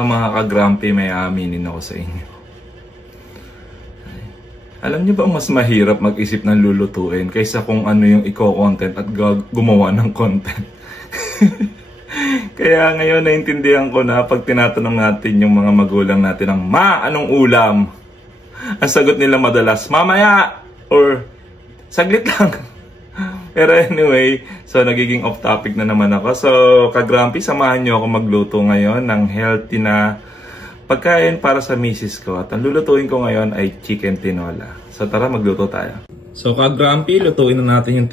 Sa mga ka-grumpy, may aaminin ako sa inyo. Alam niyo ba mas mahirap mag-isip ng lulutuin kaysa kung ano yung i-content at gumawa ng content? Kaya ngayon naintindihan ko na pag tinatanong natin yung mga magulang natin ng, "Ma, anong ulam?" Ang sagot nila madalas, "Mamaya!" or "Saglit lang." Pero anyway, so nagiging off topic na naman ako. So, ka-grumpy, samahan niyo ako magluto ngayon ng healthy na pagkain para sa misis ko. At ang lulutuin ko ngayon ay chicken tinola. So tara, magluto tayo. So ka-grumpy, lutuin na natin yung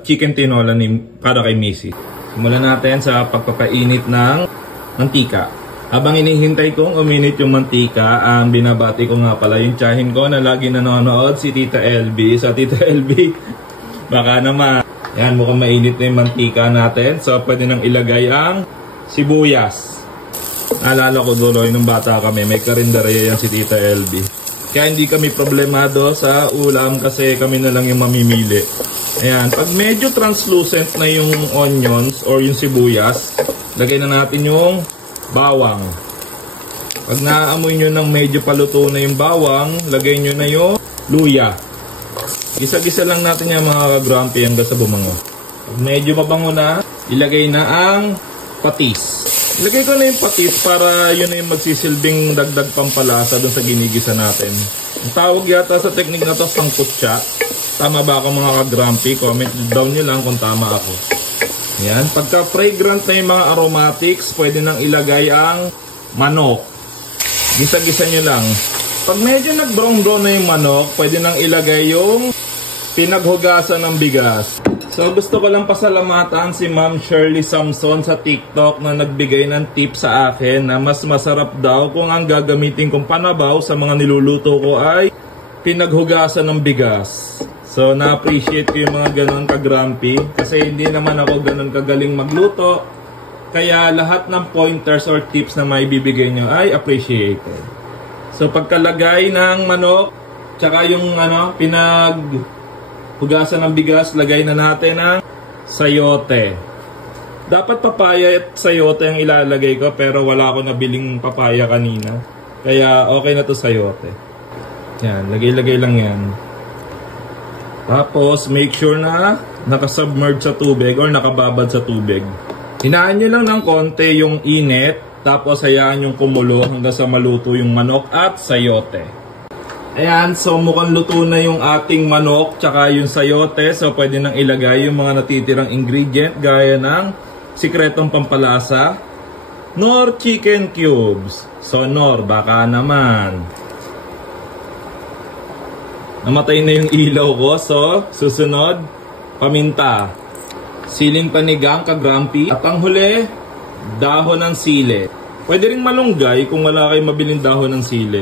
chicken tinola para kay misis. Simulan natin sa pagpapainit ng mantika. Habang inihintay kong uminit yung mantika, ang binabati ko nga pala yung tiyahin ko na lagi nanonood, si Tita LB. So Tita LB, baka naman. Yan, mukhang mainit na yung mantika natin. So pwede nang ilagay ang sibuyas. Naalala ko duloy nung bata kami, may karinderya yan si Tita LB. Kaya hindi kami problemado sa ulam kasi kami na lang yung mamimili. Ayan, pag medyo translucent na yung onions or yung sibuyas, lagay na natin yung bawang. Pag naaamoy nyo ng medyo paluto na yung bawang, lagay nyo na yung luya. Gisa-gisa lang natin yung mga ka-grumpy hanggang sa bumango. Pag medyo mabango na, ilagay na ang patis. Ilagay ko na yung patis para yun na yung magsisilbing dagdag pampalasa dun sa ginigisa natin. Ang tawag yata sa technique na to, sangkutsa. Tama ba ako mga ka-grumpy? Comment down nyo lang kung tama ako. Yan. Pagka fragrant na yung mga aromatics, pwede nang ilagay ang manok. Gisa-gisa nyo lang. Pag medyo nag-brown-brown na yung manok, pwede nang ilagay yung pinaghugasan ng bigas. So gusto ko lang pasalamatan si Ma'am Shirley Samson sa TikTok na nagbigay ng tip sa akin na mas masarap daw kung ang gagamitin kong panabaw sa mga niluluto ko ay pinaghugasan ng bigas. So na-appreciate ko yung mga ganon ka-grumpy kasi hindi naman ako ganon kagaling magluto. Kaya lahat ng pointers or tips na may bibigay nyo ay appreciated. So pagkalagay ng manok, tsaka yung pinaghugasan ng bigas, lagay na natin ang sayote. Dapat papaya at sayote ang ilalagay ko pero wala ako nabiling papaya kanina. Kaya okay na to sayote. Yan, lagay-lagay lang yan. Tapos make sure na nakasubmerge sa tubig or nakababad sa tubig. Hinaan nyo lang ng konti yung init, tapos hayaan yung kumulo hanggang sa maluto yung manok at sayote. Ayan, so mukhang luto na yung ating manok tsaka yung sayote. So pwede nang ilagay yung mga natitirang ingredient gaya ng sikretong pampalasa, nor chicken cubes. So nor, baka naman. Namatay na yung ilaw ko. So susunod, paminta, siling panigang ka-grumpy, at ang huli, dahon ng sili. Pwede rin malunggay kung wala kayong mabiling dahon ng sili.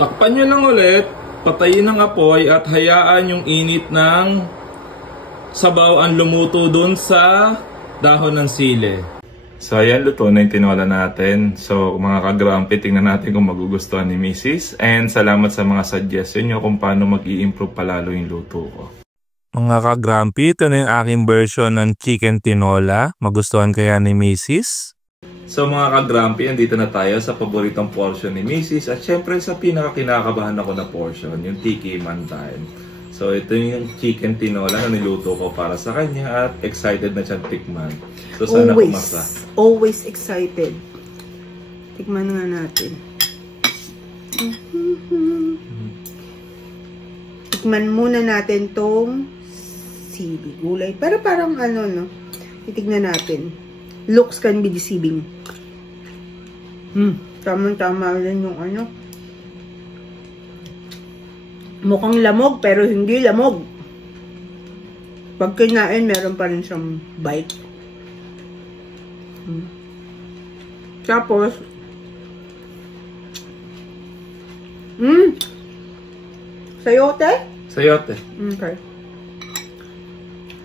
Takpan nyo lang ulit, patayin ang apoy at hayaan yung init ng sabaw ang lumuto dun sa dahon ng sili. So ayan, luto na yung tinola natin. So mga ka-grumpy, tingnan natin kung magugustuhan ni Mrs. And salamat sa mga suggestion nyo kung paano mag-i-improve palalo yung luto ko. Mga ka-grumpy, ito na yung aking version ng chicken tinola. Magustuhan kaya ni Mrs.? So mga ka-grumpy, andito na tayo sa paboritong portion ni Mrs. At syempre sa pinaka-kinakabahan ako na portion, yung tiki man time. So ito yung chicken tinola na niluto ko para sa kanya at excited na siyang tikman. So sana kumasa. Always excited. Tikman nga natin. Tikman muna natin tong sili, gulay. Pero parang ano, no? Titignan natin. Looks can be deceiving. Tamang-tama rin yung ano. Mukhang lamog, pero hindi lamog. Pag kinain, meron pa rin siyang bite. Tapos, sayote? Sayote. Okay.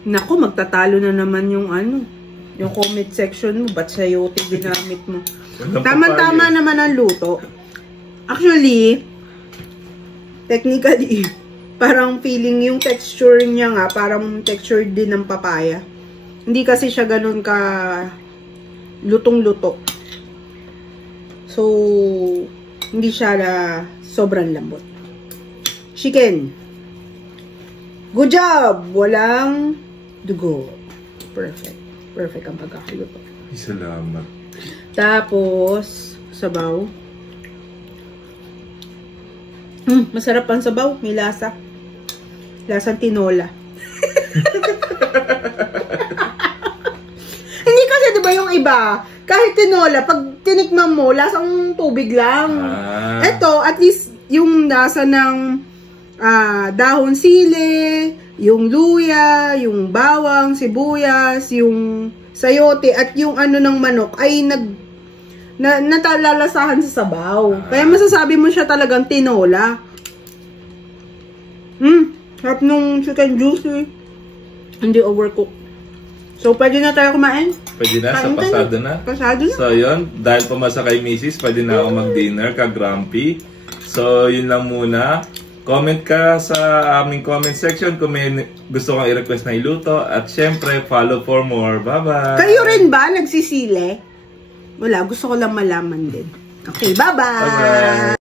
Naku, magtatalo na naman yung ano, yung comment section mo, ba't sayote ginamit mo? Tama-tama naman ang luto. Actually, technically, parang feeling yung texture niya nga, parang texture din ng papaya. Hindi kasi siya ganun ka lutong-luto. So, hindi siya sobrang lambot. Chicken. Good job! Walang dugo. Perfect. Perfect ang pagkakaluto. Salamat. Tapos, sabaw. Masarap ang sabaw. May lasa. Lasang tinola. Hindi kasi diba yung iba, kahit tinola, pag tinikman mo, lasang tubig lang. Ito, at least, yung lasa ng dahon sili, yung luya, yung bawang, sibuyas, yung sayote, at yung ano ng manok, ay natalalasahan sa sabaw. Kaya masasabi mo siya talagang tinola. Harap nung chicken juicy. Hindi overcook. So, pwede na tayo kumain? Pwede na, sa pasado na. Pasado na. So, yun. Dahil pumasa kay Mrs., pwede na ako mag-dinner ka-grumpy. So, yun lang muna. Comment ka sa aming comment section kung may gusto kang i-request na iluto. At syempre, follow for more. Bye-bye! Kayo rin ba nagsisili? Wala, gusto ko lang malaman din. Okay, bye-bye!